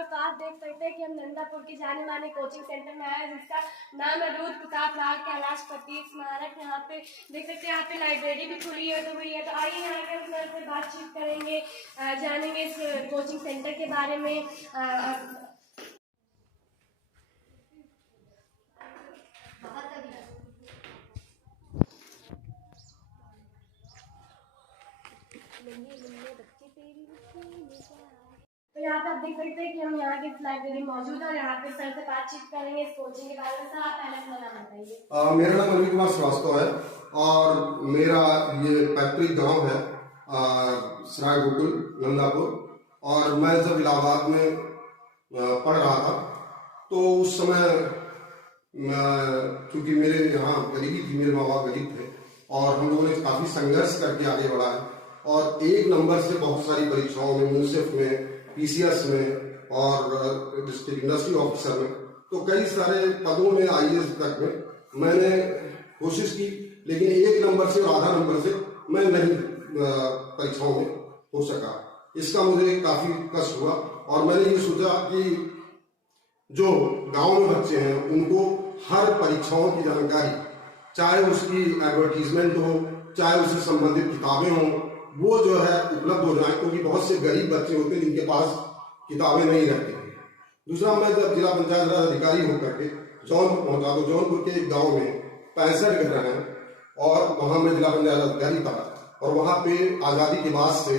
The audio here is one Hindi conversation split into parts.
आपका साथ देख सकते हैं कि हम नंदापुर की जाने माने कोचिंग सेंटर में आए हैं जिसका नाम है रुद्र प्रताप लाल कैलाश प्रतीक स्मारक। यहाँ पे देख सकते हैं, यहाँ पे लाइब्रेरी भी खुली है तो भैया तो आइए यहाँ के सर से बातचीत करेंगे, जानेंगे इस कोचिंग सेंटर के बारे में। तो यहाँ पे आप देख सकते हैं कि हम यहाँ की लाइब्रेरी मौजूद है और यहाँ पे सर से बातचीत करेंगे इस कोचिंग के बारे में। सर आप पहले अपना नाम बताइए। मेरा नाम अनिल कुमार श्रीवास्तव है और मेरा ये पैतृक गांव है सराय गोकुल नंदापुर। और मैं जब इलाहाबाद में पढ़ रहा था तो उस समय क्योंकि मेरे यहाँ गरीबी थी, मेरे माँ बाप गरीब थे और हम लोगों ने काफी संघर्ष करके आगे बढ़ा है और एक नंबर से बहुत सारी परीक्षाओं में, म्यूसिफ में, पीसीएस में और डिस्ट्रिक्ट इंडस्ट्री ऑफिसर में, तो कई सारे पदों में, आईएएस तक में मैंने कोशिश की, लेकिन एक नंबर से और आधा नंबर से मैं नहीं परीक्षाओं में हो सका। इसका मुझे काफी कष्ट हुआ और मैंने ये सोचा कि जो गांव में बच्चे हैं उनको हर परीक्षाओं की जानकारी, चाहे उसकी एडवर्टीजमेंट हो, चाहे उससे संबंधित किताबें हों, वो जो है उपलब्ध हो जाए, क्योंकि बहुत से गरीब बच्चे होते हैं जिनके पास किताबें नहीं रहती हैं। दूसरा, मैं जब जिला पंचायत राज अधिकारी होकर के जौनपुर पहुंचा तो जौनपुर के एक गांव में 65 घर हैं और वहां मैं जिला पंचायत अधिकारी था और वहां पे आजादी के बाद से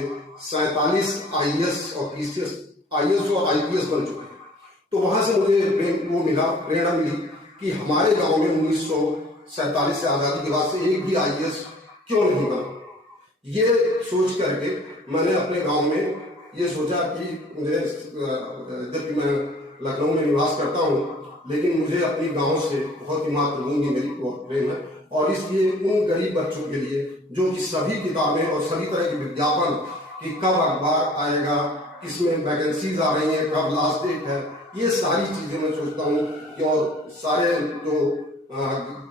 47 आईएएस और पीसीएस, आईएएस और आईपीएस बन चुके हैं। तो वहां से मुझे प्रेरणा मिली कि हमारे गांव में 1947 से आजादी के बाद से एक भी आईएएस क्यों नहीं बना। ये सोच करके मैंने अपने गांव में ये सोचा कि मुझे, जबकि मैं लखनऊ में निवास करता हूँ, लेकिन मुझे अपनी गांव से बहुत ही मातृभूमि मेरी बहुत प्रेम है और इसलिए उन गरीब बच्चों के लिए जो कि सभी किताबें और सभी तरह के विज्ञापन कि कब अखबार आएगा, किसमें वैकेंसीज आ रही है, कब लास्ट डेट है, ये सारी चीजें मैं सोचता हूँ कि और सारे जो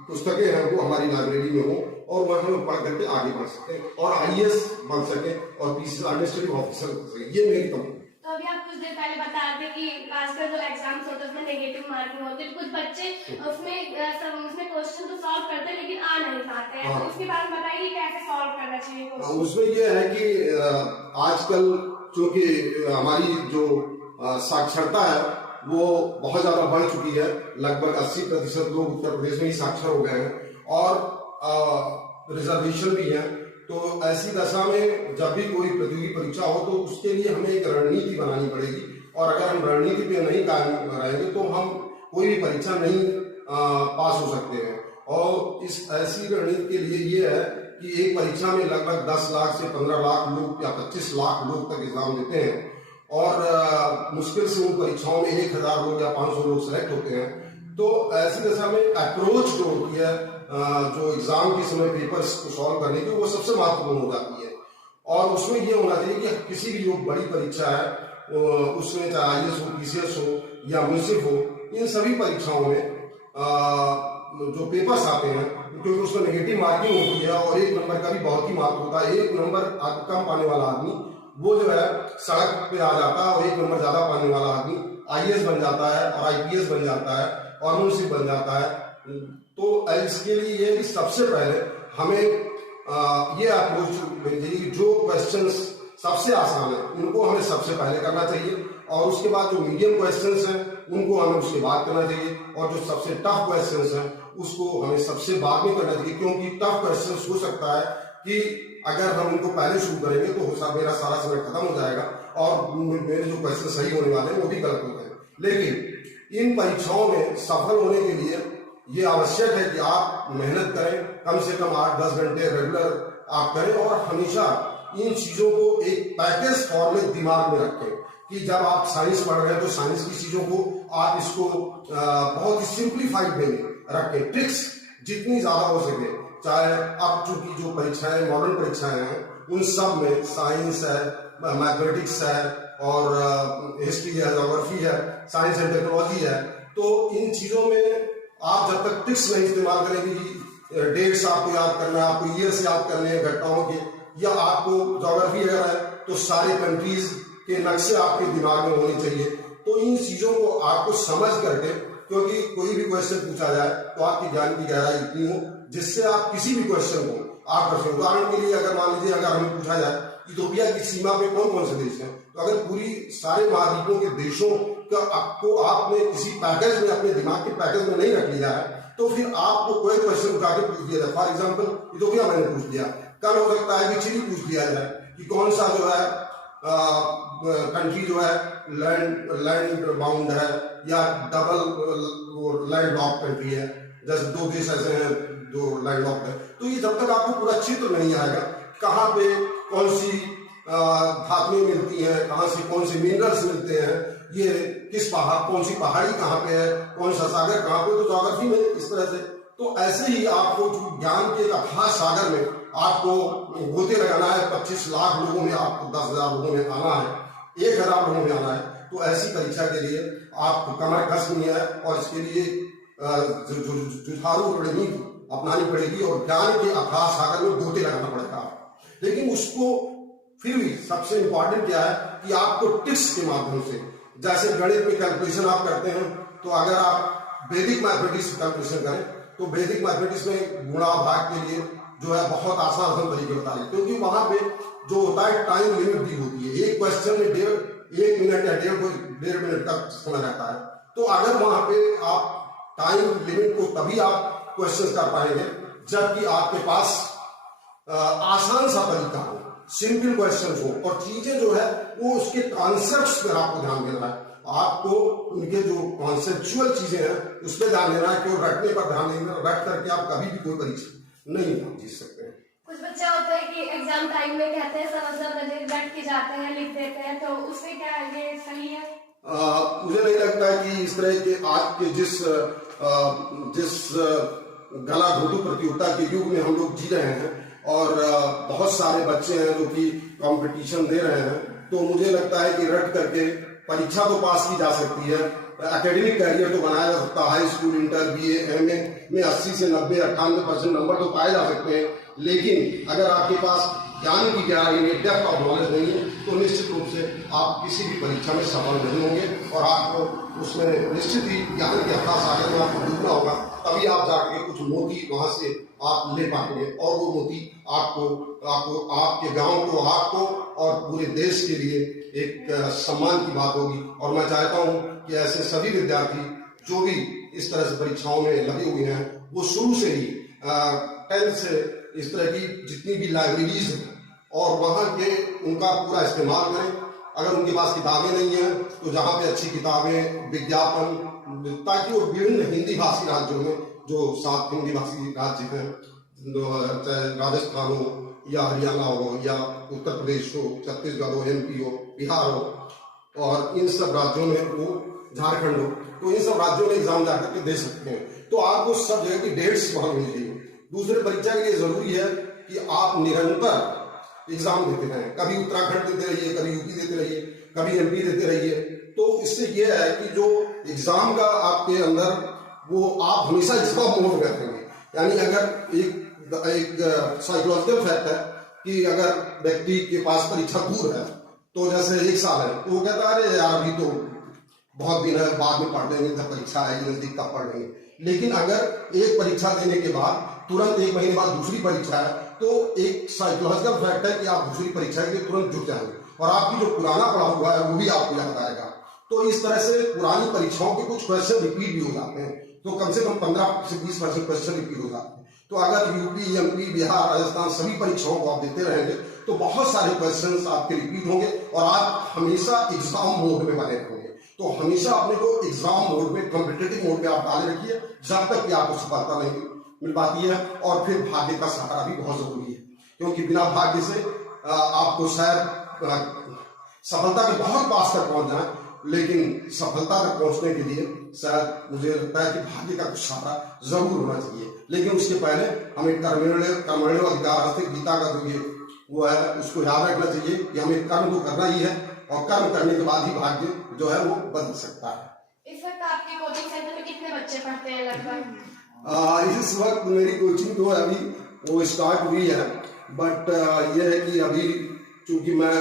पुस्तकें हैं वो हमारी लाइब्रेरी में हो और वह हम पढ़ करके आगे बढ़ सके और आईएएस बन सके और पीसीएस एडमिनिस्ट्रेटिव ऑफिसर बन सके। ये मेरी कमी। तो अभी आप कुछ देर पहले बता रहे थे कि आजकल जो एग्जाम्स होते हैं उसमें नेगेटिव मार्किंग होती है, कुछ बच्चे उसमें क्वेश्चन तो सॉल्व करते हैं लेकिन आ नहीं पाते हैं। तो उसके बारे में बताइए कैसे सॉल्व करना चाहिए। उसमें ये है कि आजकल चूंकि हमारी जो साक्षरता है वो बहुत ज्यादा बढ़ चुकी है, लगभग 80% लोग उत्तर प्रदेश में ही साक्षर हो गए हैं और रिजर्वेशन भी है। तो ऐसी दशा में जब भी कोई प्रतियोगी परीक्षा हो तो उसके लिए हमें एक रणनीति बनानी पड़ेगी और अगर हम रणनीति पे नहीं कायम रहेंगे तो हम कोई भी परीक्षा नहीं पास हो सकते हैं। और इस ऐसी रणनीति के लिए ये है कि एक परीक्षा में लगभग 10 लाख से 15 लाख लोग या 25 लाख लोग तक एग्जाम देते हैं और मुश्किल से उन परीक्षाओं में 1000 लोग या 500 लोग सेलेक्ट होते हैं। तो ऐसी दशा में अप्रोच जो होती है जो एग्जाम के समय पेपर्स को सॉल्व करने की, वो सबसे महत्वपूर्ण हो जाती है और उसमें ये होना चाहिए कि किसी भी जो बड़ी परीक्षा है उसमें चाहे आईएएस हो, पीसीएस हो या म्यूसिफ हो, इन सभी परीक्षाओं में जो पेपर्स आते हैं क्योंकि उसमें नेगेटिव मार्किंग होती है और एक नंबर का भी बहुत ही महत्व होता है। एक नंबर कम पाने वाला आदमी वो जो है सड़क पे आ जाता है और एक नंबर ज्यादा पाने वाला आदमी आईएएस बन जाता है और आईपीएस बन जाता है और म्यूसिफ बन जाता है। तो इसके लिए ये कि सबसे पहले हमें ये अप्रोच, जो क्वेश्चंस सबसे आसान है उनको हमें सबसे पहले करना चाहिए और उसके बाद जो मीडियम क्वेश्चंस हैं उनको हमें उसके बाद करना चाहिए और जो सबसे टफ क्वेश्चंस हैं उसको हमें सबसे बाद में करना चाहिए, क्योंकि टफ क्वेश्चंस हो सकता है कि अगर हम उनको पहले शुरू करेंगे तो मेरा सारा समय खत्म हो जाएगा और मेरे जो क्वेश्चन सही होने वाले हैं वो भी गलत हो जाएंगे। लेकिन इन परीक्षाओं में सफल होने के लिए ये आवश्यक है कि आप मेहनत करें, कम से कम 8-10 घंटे रेगुलर आप करें और हमेशा इन चीजों को एक पैकेज फॉर्म में दिमाग में रखें कि जब आप साइंस पढ़ रहे हैं तो साइंस की चीजों को आप इसको बहुत ही सिंप्लीफाइड वे में रखें, ट्रिक्स जितनी ज्यादा हो सके। चाहे अब चूंकि जो परीक्षाएं मॉडर्न परीक्षाएं हैं उन सब में साइंस है, मैथमेटिक्स है और हिस्ट्री है, ज्योग्राफी है, साइंस एंड टेक्नोलॉजी है। तो इन चीजों में आप जब तक ट्रिक्स नहीं इस्तेमाल करेंगे, डेट्स आपको याद करना है, आपको ईयर्स याद करने हैं घटनाओं के, या आपको ज्योग्राफी अगर है तो सारे कंट्रीज के नक्शे आपके दिमाग में होने चाहिए। तो इन आपको समझ करके, क्योंकि कोई भी क्वेश्चन पूछा जाए तो आपकी ज्ञान की गहराई इतनी हो जिससे आप किसी भी क्वेश्चन को आप कर सकें। उदाहरण के लिए अगर मान लीजिए अगर हमें पूछा जाए इथोपिया की सीमा पे कौन कौन से देश हैं, तो अगर पूरी सारे महाद्वीपों के देशों का आपको आपने किसी पैकेज में अपने दिमाग के पैकेज में नहीं रख लिया है तो फिर आपको कोई क्वेश्चन उठा के पूछ दिया जाए। फॉर एग्जाम्पल इथोपिया मैंने पूछ दिया, कल हो सकता है कि चिली पूछ दिया जाए कि कौन सा जो है कंट्री जो है लैंड बाउंड है या डबल लैंड लॉक कंट्री है, जैसे दो देश ऐसे हैं जो लैंड लॉक है। तो ये जब तक आपको पूरा चित्र नहीं आएगा, कहाँ पे कौन सी धातुएं मिलती हैं, कहाँ से कौन से मिनरल्स मिलते हैं, ये किस पहाड़ कौन सी पहाड़ी कहाँ पे है, कौन सा सागर कहाँ पे, तो ज्योग्राफी में इस तरह से। तो ऐसे ही आपको जो ज्ञान के अथाह सागर में आपको गोते लगाना है, 25 लाख लोगों में आपको 10,000 लोगों में आना है, 1,000 लोगों में आना है, तो ऐसी परीक्षा के लिए आपको कमर कसनी है और इसके लिए जुझारू रणनीति अपनानी पड़ेगी और ज्ञान के अथाह सागर में गोते लगाना पड़ेगा। लेकिन उसको फिर भी सबसे इंपॉर्टेंट क्या है कि आपको टिप्स के माध्यम से, जैसे गणित में कैलकुलेशन आप करते हैं, तो अगर आप वैदिक मैथमेटिक्स कैलकुलेशन करें तो वैदिक मैथमेटिक्स में गुणा भाग के लिए जो है बहुत आसान तरीके बताए, क्योंकि वहां पे जो होता है टाइम लिमिट दी होती है। एक क्वेश्चन में 1 मिनट या 1.5 मिनट का समय रहता है, तो अगर वहां पे आप टाइम लिमिट को तभी आप क्वेश्चन कर पाएंगे जबकि आपके पास आसान सा तरीका हो, सिंपल क्वेश्चन हो और चीजें जो है वो उसके कॉन्सेप्ट्स पर आपको ध्यान देना है। आपको उनके जो कॉन्सेप्चुअल चीजें हैं उस पर ध्यान देना है, क्यों रटने पर ध्यान देना। रट करके आप कभी भी कोई परीक्षा नहीं जीत सकते हैं। कुछ बच्चे होते हैं कि एग्जाम टाइम में कहते हैं समझ रट के जाते हैं, लिख देते हैं, तो उससे क्या ये सही है? मुझे नहीं लगता कि इस तरह के आज के जिस गला घोटू प्रतियोगिता के युग में हम लोग जी रहे हैं और बहुत सारे बच्चे हैं जो कि कंपटीशन दे रहे हैं, तो मुझे लगता है कि रट करके परीक्षा तो पास की जा सकती है, एकेडमिक कैरियर तो बनाया जा सकता है। High school, inter, BA, MA में 80 से 90-98% नंबर तो पाए जा सकते हैं, लेकिन अगर आपके पास ज्ञान की गहराई में डेप्थ ऑफ नॉलेज नहीं है तो निश्चित रूप से आप किसी भी परीक्षा में सफल नहीं होंगे और आपको उसमें निश्चित ही ज्ञान के अथाह सागर में आपको डूबना होगा, तभी आप जाकर कुछ मोती वहां से आप ले पाएंगे और वो मोती आपको आपके गांव को, आपको और पूरे देश के लिए एक सम्मान की बात होगी। और मैं चाहता हूं कि ऐसे सभी विद्यार्थी जो भी इस तरह से परीक्षाओं में लगे हुए हैं वो शुरू से ही 10th से इस तरह की जितनी भी लाइब्रेरीज हैं और वहाँ के उनका पूरा इस्तेमाल करें। अगर उनके पास किताबें नहीं हैं तो जहाँ पे अच्छी किताबें, विज्ञापन, ताकि वो विभिन्न हिंदी भाषी राज्यों में जो 7 हिंदी भाषी राज्य हैं, चाहे राजस्थान हो या हरियाणा हो या उत्तर प्रदेश हो, छत्तीसगढ़ हो, MP हो, बिहार हो और इन सब राज्यों में वो झारखंड हो, तो इन सब राज्यों में एग्जाम जाकर के दे सकते हैं। तो आपको सब जगह की डेट्स वहां मिल जाएगी। दूसरे परीक्षा के लिए जरूरी है कि आप निरंतर एग्जाम देते रहें, कभी उत्तराखंड देते रहिए, कभी यूपी देते रहिए, कभी MP देते रहिए। तो इससे यह है कि जो एग्जाम का आपके अंदर वो आप हमेशा एग्जाम मोड में रहेंगे। यानी अगर एक साइकोलॉजिकल फैक्ट है कि अगर व्यक्ति के पास परीक्षा दूर है, तो जैसे 1 साल है, तो वो कहता है अरे यार अभी तो बहुत दिन है, बाद में पढ़ लेंगे, जब परीक्षा आएगी नजदीक तब पढ़ लेंगे। लेकिन अगर एक परीक्षा देने के बाद तुरंत 1 महीने बाद दूसरी परीक्षा है, तो एक साइकोलॉजिकल फैक्ट है कि आप दूसरी परीक्षा के लिए तुरंत जुट जाएंगे और आपकी जो पुराना पढ़ा हुआ है वो भी आपको याद आएगा। तो इस तरह से पुरानी परीक्षाओं के कुछ क्वेश्चन रिपीट भी हो जाते हैं, तो कम से कम 15 से 20% क्वेश्चन रिपीट हो जाते हैं। तो अगर यूपी, MP, बिहार, राजस्थान सभी परीक्षाओं को आप देते रहेंगे तो बहुत सारे क्वेश्चन आपके रिपीट होंगे और आप हमेशा एग्जाम मोड में बने रहेंगे। तो हमेशा अपने को एग्जाम मोड में, कॉम्पिटिटिव मोड में आप डाले रखिए जब तक कि आपको सफलता नहीं मिल पाती है। और फिर भाग्य का सहारा भी बहुत जरूरी है, क्योंकि बिना भाग्य से आपको शायद सफलता के बहुत पास तक पहुंच जाए, लेकिन सफलता तक पहुंचने के लिए शायद मुझे लगता है कि भाग्य का कुछ सहारा जरूर होना चाहिए। लेकिन उसके पहले हमें कर्मण्यो अधिकारस्ते गीता का जो ये वो है उसको याद रखना चाहिए कि हमें कर्म तो करना ही है और कर्म करने के बाद ही भाग्य जो है वो बदल सकता है। इस वक्त आपके कोचिंग सेंटर में कितने बच्चे पढ़ते हैं लगभग? इस वक्त मेरी कोचिंग तो अभी वो स्टार्ट हुई है, बट ये है कि अभी चूंकि मैं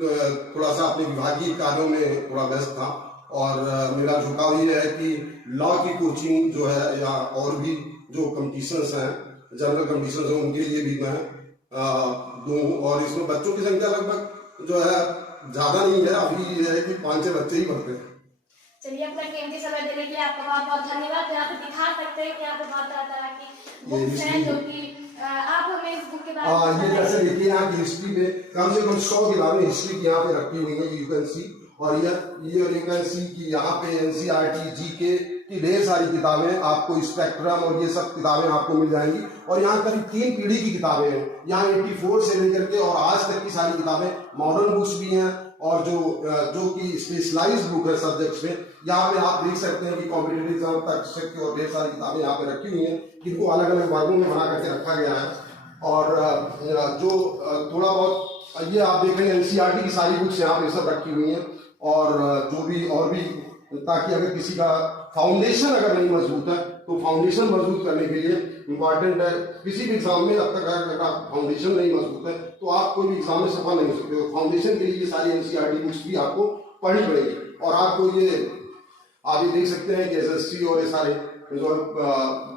थोड़ा सा अपने विभागीय कार्यों में थोड़ा व्यस्त था, और मेरा झुकाव ये है कि लॉ की कोचिंग जो है या और भी जो कंपटीशंस हैं, जनरल कंपटीशंस हैं, उनके लिए भी मैं दूं। और इसमें बच्चों की संख्या लगभग जो है ज्यादा नहीं है, अभी ये है कि 5-6 बच्चे ही पढ़ते हैं। चलिए, अपना कीमती समय देने के लिए आपका बहुत बहुत धन्यवाद। तो यहाँ पे दिखा सकते हैं कि यहाँ पे बहुत तरह तरह की बुक्स हैं जो कि आप हमें इस बुक के बारे में ये जैसे देखिए यहाँ की हिस्ट्री पे कम से कम 100 किताबें हिस्ट्री की यहाँ पे रखी हुई है, यू कैन सी। और ये यू कैन सी कि यहाँ पे एनसीईआरटी जीके की ढेर सारी किताबें आपको, स्पेक्ट्रम और ये सब किताबें आपको मिल जाएंगी। और यहाँ करीब 3 पीढ़ी की किताबें हैं, यहाँ 84 से लेकर के और आज तक की सारी किताबें, मॉडर्न बुक्स भी हैं और जो कि स्पेशलाइज्ड बुक है सब्जेक्ट्स में। यहाँ पे आप देख सकते हैं कि कॉम्पिटिटिव तक की और ढेर सारी किताबें यहाँ पे रखी हुई हैं, जिनको अलग अलग वर्गों में बना करके रखा गया है। और जो थोड़ा बहुत ये आप देख रहे हैं एनसीईआरटी की सारी बुक्स यहाँ पे सब रखी हुई हैं। और जो भी और भी, ताकि अगर किसी का फाउंडेशन अगर नहीं मजबूत है तो फाउंडेशन मजबूत करने के लिए इम्पॉर्टेंट है। किसी भी एग्जाम में अब तक अगर आप फाउंडेशन नहीं मजबूत है तो आप कोई भी एग्जाम में सफल नहीं हो सकते हो। फाउंडेशन के लिए ये सारी एनसीईआरटी बुक्स भी आपको पढ़नी पड़ेगी। और आपको आप ये देख सकते हैं कि एसएससी और ये सारे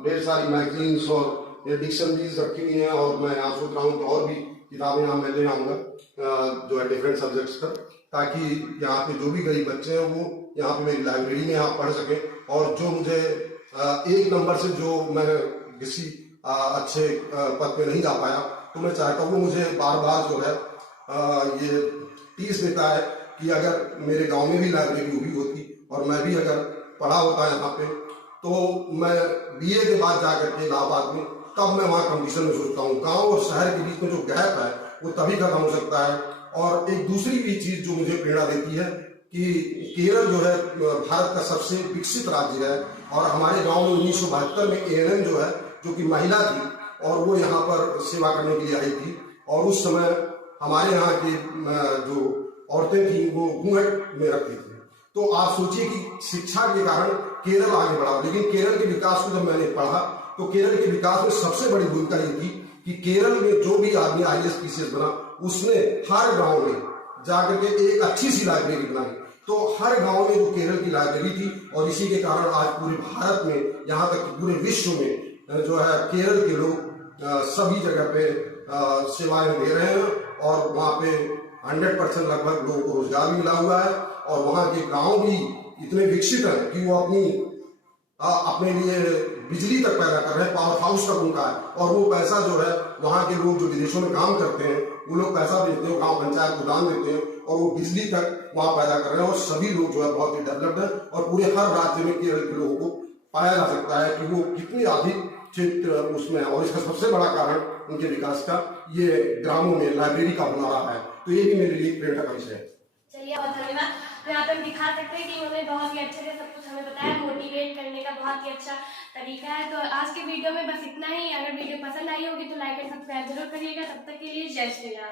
ढेर सारी मैगजीन्स और डिक्शनरीज रखी हुई हैं। और मैं यहाँ सोच रहा हूँ कि और भी किताबें यहाँ मैं ले आऊँगा जो है डिफरेंट सब्जेक्ट्स पर, ताकि यहाँ पे जो भी गरीब बच्चे हैं वो यहाँ पे मेरी लाइब्रेरी में आप पढ़ सकें। और जो मुझे 1 नंबर से जो मैं किसी अच्छे पद पे नहीं जा पाया, तो मैं चाहता हूँ मुझे बार बार जो है ये टीस देता है कि अगर मेरे गांव में भी लाइब्रेरी हुई होती और मैं भी अगर पढ़ा होता यहाँ पे, तो मैं बीए के बाद जाकर के इलाहाबाद में, तब मैं वहाँ कंपटीशन में सोचता हूँ। गांव और शहर के बीच में जो गैप है वो तभी खत्म हो सकता है। और एक दूसरी भी चीज जो मुझे प्रेरणा देती है कि केरल जो है भारत का सबसे विकसित राज्य है। और हमारे गांव में 1972 में एएनएम जो है, जो कि महिला थी और वो यहाँ पर सेवा करने के लिए आई थी। और उस समय हमारे यहाँ की जो औरतें थी वो घूंघट में रखती थी। तो आप सोचिए कि शिक्षा के कारण केरल आगे बढ़ा। लेकिन केरल के विकास को जब मैंने पढ़ा तो केरल के विकास में सबसे बड़ी भूमिका ये थी कि केरल में जो भी आदमी IAS PCS बना, उसने हर गांव में जाकर के एक अच्छी सी लाइब्रेरी बनाई। तो हर गांव में जो केरल की लाइब्रेरी थी, और इसी के कारण आज पूरे भारत में, यहाँ तक कि पूरे विश्व में जो है केरल के लोग सभी जगह पे सेवाएं दे रहे हैं। और वहाँ पे 100% लगभग लोगों को रोजगार भी मिला हुआ है। और वहाँ के गांव भी इतने विकसित हैं कि वो अपने लिए बिजली तक पैदा कर रहे हैं, पावर हाउस तक उनका है। और वो पैसा जो है वहाँ के लोग जो विदेशों में काम करते हैं वो लोग पैसा भेजते हैं, गांव पंचायत को दान देते हैं और वो बिजली तक वहाँ पैदा कर रहे हैं। और सभी लोग जो है बहुत ही डेवलप्ड है। और पूरे हर राज्य में केरल के लोगों को पाया जा सकता है कि वो कितनी अधिक क्षेत्र उसमें है। और इसका सबसे बड़ा कारण उनके विकास का ये ग्रामों में लाइब्रेरी का होना रहा है। तो ये भी मेरे लिए प्रेरणा का विषय है। चलिए, बहुत धन्यवाद। तो यहाँ पे हम दिखा सकते हैं कि उन्होंने बहुत ही अच्छे से सब कुछ हमें बताया, मोटिवेट करने का बहुत ही अच्छा तरीका है। तो आज के वीडियो में बस इतना ही। अगर वीडियो पसंद आई होगी तो लाइक एंड सब्सक्राइब जरूर करिएगा। तब तक के लिए जय श्री राम।